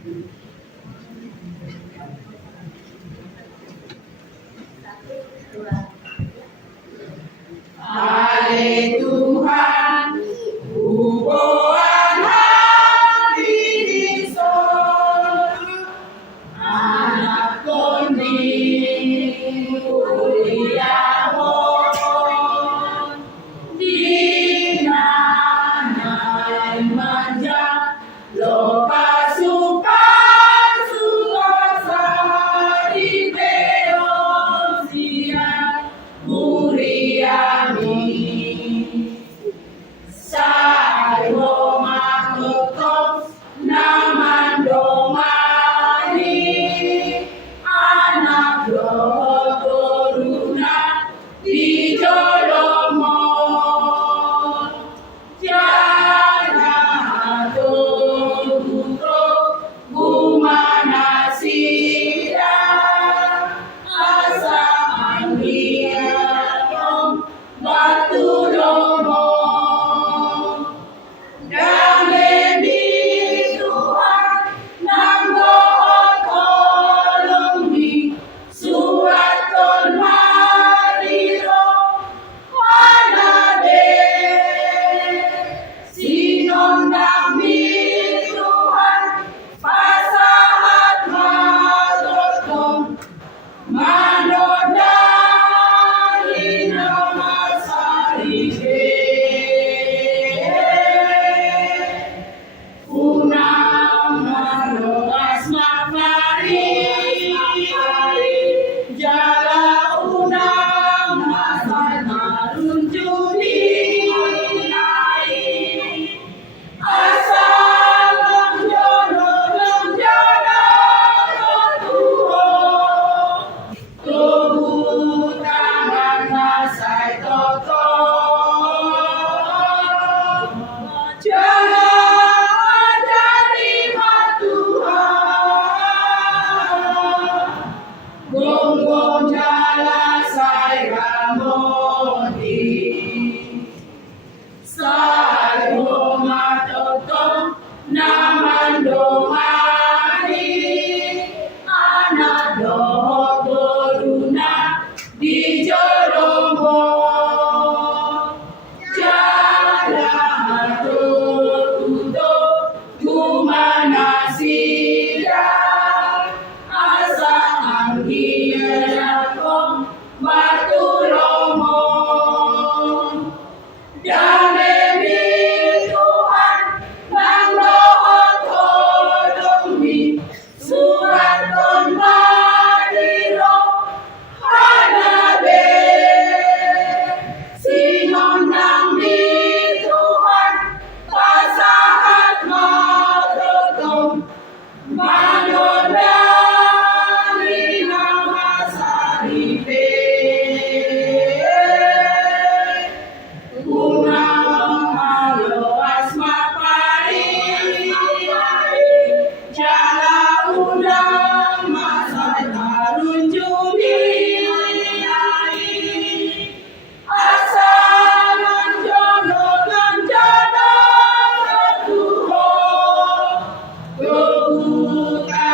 Ale Tuhan, bubuhan hati di sorga, anak kondi kuliah mohon, di nanai manja, loka supan suasa di peosia, muriami. Sayo makoto naman domani, anak roh koruna di jolomo, jana tuto gumana sira, asa angiatom batu lomo. Dame di Tuhan, nang doa tolong di suaton mariro, manade sinon dami Tuhan, pasahat magotong manodali nama sarige. Unang maroas mapari, jala unang masal marunjuni, asal ang jono tuho, tubutangan nasay toto, jangan jadi matuhan, gonggong jala say ramodi, sayo matotong naman domani, anak doho koruna di jolomo, jala tuto gumana sira, asa anggiatom batu lomo. Dame di Tuhan, nang doa tolong di suraton mariro, hanabe sinon nang di Tuhan, pasahat magotong manodali nama saripe. Unang maluas mapari, jala unang masal marunjuni, asal ang jono tuho, tubutan